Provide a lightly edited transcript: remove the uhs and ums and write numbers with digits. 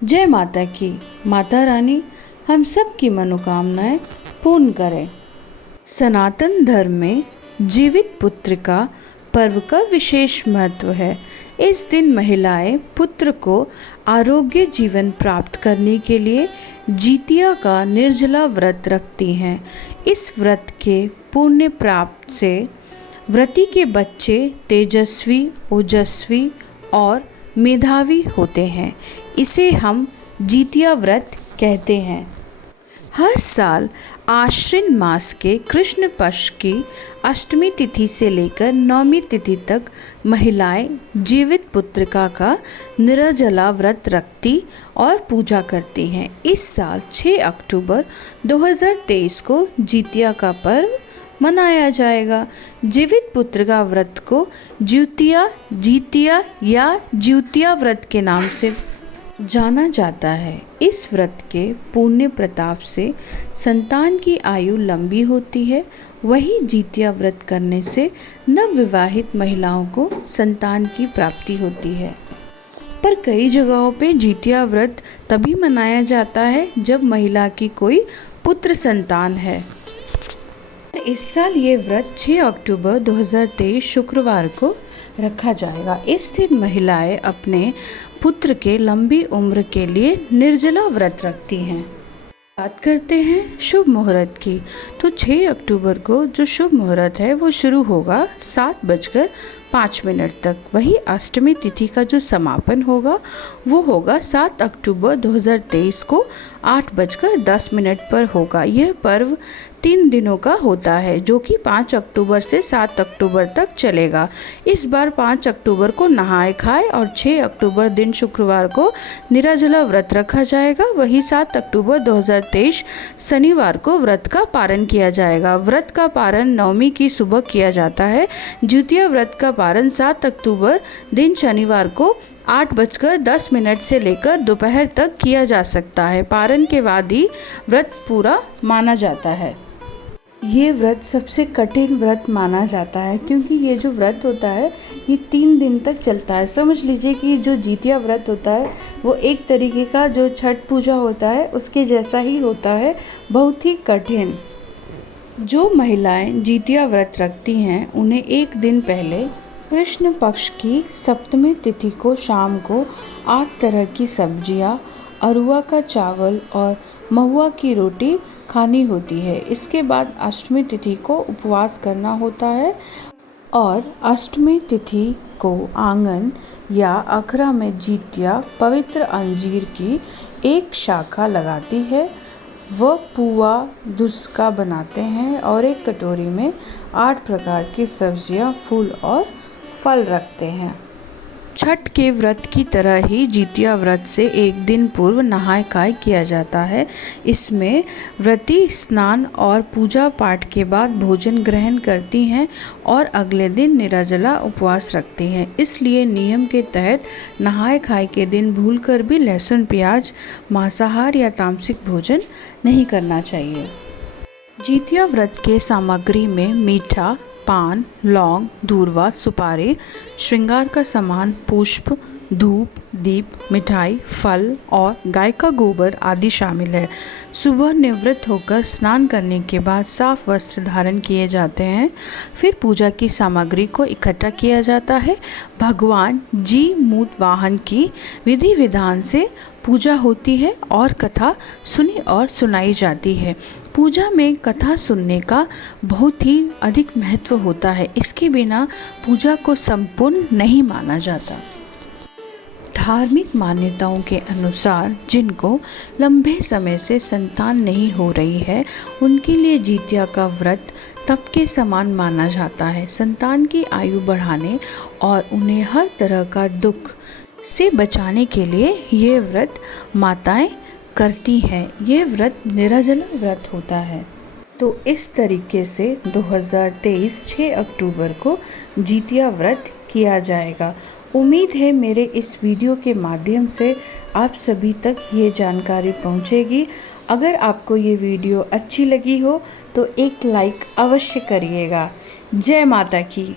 जय माता की। माता रानी हम सब की मनोकामनाएं पूर्ण करें। सनातन धर्म में जीवित पुत्रिका पर्व का विशेष महत्व है। इस दिन महिलाएं पुत्र को आरोग्य जीवन प्राप्त करने के लिए जितिया का निर्जला व्रत रखती हैं। इस व्रत के पुण्य प्राप्त से व्रती के बच्चे तेजस्वी, ओजस्वी और मेधावी होते हैं। इसे हम जितिया व्रत कहते हैं। हर साल आश्विन मास के कृष्ण पक्ष की अष्टमी तिथि से लेकर नवमी तिथि तक महिलाएं जीवित पुत्रिका का निर्जला व्रत रखती और पूजा करती हैं। इस साल 6 अक्टूबर 2023 को जितिया का पर्व मनाया जाएगा। जीवित पुत्रिका व्रत को जितिया या ज्यूतिया व्रत के नाम से जाना जाता है। इस व्रत के पुण्य प्रताप से संतान की आयु लंबी होती है। वही जितिया व्रत करने से नवविवाहित महिलाओं को संतान की प्राप्ति होती है। पर कई जगहों पे जितिया व्रत तभी मनाया जाता है जब महिला की कोई पुत्र संतान है। इस साल ये व्रत 6 अक्टूबर 2023 शुक्रवार को रखा जाएगा। इस दिन महिलाएं अपने पुत्र के लंबी उम्र के लिए निर्जला व्रत रखती हैं। बात करते हैं शुभ मुहूर्त की। तो 6 अक्टूबर को जो शुभ मुहूर्त है वो शुरू होगा 7:05 तक। वही अष्टमी तिथि का जो समापन होगा वो होगा 7 अक्टूबर 2023 को 8:10 पर होगा। यह पर्व 3 दिनों का होता है जो कि 5 अक्टूबर से 7 अक्टूबर तक चलेगा। इस बार 5 अक्टूबर को नहाए खाए और 6 अक्टूबर दिन शुक्रवार को निर्जला व्रत रखा जाएगा। वही 7 अक्टूबर 2023 शनिवार को व्रत का पारण किया जाएगा। व्रत का पारण नवमी की सुबह किया जाता है। द्वितीय व्रत का पारण 7 अक्टूबर दिन शनिवार को 8:10 से लेकर दोपहर तक किया जा सकता है। पारण के बाद ही व्रत पूरा माना जाता है। ये व्रत सबसे कठिन व्रत माना जाता है क्योंकि ये जो व्रत होता है ये 3 दिन तक चलता है। समझ लीजिए कि जो जितिया व्रत होता है वो एक तरीके का जो छठ पूजा होता है उसके जैसा ही होता है, बहुत ही कठिन। जो महिलाएं जितिया व्रत रखती हैं उन्हें एक दिन पहले कृष्ण पक्ष की सप्तमी तिथि को शाम को 8 तरह की सब्जियां, अरुआ का चावल और महुआ की रोटी खानी होती है। इसके बाद अष्टमी तिथि को उपवास करना होता है और अष्टमी तिथि को आंगन या अखरा में जितिया पवित्र अंजीर की एक शाखा लगाती है। वह पुआ धुसका बनाते हैं और एक कटोरी में 8 प्रकार की सब्जियां, फूल और फल रखते हैं। छठ के व्रत की तरह ही जितिया व्रत से एक दिन पूर्व नहाय खाय किया जाता है। इसमें व्रती स्नान और पूजा पाठ के बाद भोजन ग्रहण करती हैं और अगले दिन निर्जला उपवास रखती हैं। इसलिए नियम के तहत नहाय खाय के दिन भूलकर भी लहसुन, प्याज, मांसाहार या तामसिक भोजन नहीं करना चाहिए। जितिया व्रत के सामग्री में मीठा, पान, लौंग, धूर्वा, सुपारी, श्रृंगार का सामान, पुष्प, धूप, दीप, मिठाई, फल और गाय का गोबर आदि शामिल है। सुबह निवृत्त होकर स्नान करने के बाद साफ वस्त्र धारण किए जाते हैं। फिर पूजा की सामग्री को इकट्ठा किया जाता है। भगवान जी मूत वाहन की विधि विधान से पूजा होती है और कथा सुनी और सुनाई जाती है। पूजा में कथा सुनने का बहुत ही अधिक महत्व होता है। इसके बिना पूजा को संपूर्ण नहीं माना जाता। धार्मिक मान्यताओं के अनुसार जिनको लंबे समय से संतान नहीं हो रही है उनके लिए जितिया का व्रत तप के समान माना जाता है। संतान की आयु बढ़ाने और उन्हें हर तरह का दुख से बचाने के लिए ये व्रत माताएं करती हैं। ये व्रत निर्जला व्रत होता है। तो इस तरीके से 2023 6 अक्टूबर को जितिया व्रत किया जाएगा। उम्मीद है मेरे इस वीडियो के माध्यम से आप सभी तक ये जानकारी पहुंचेगी। अगर आपको ये वीडियो अच्छी लगी हो तो एक लाइक अवश्य करिएगा। जय माता की।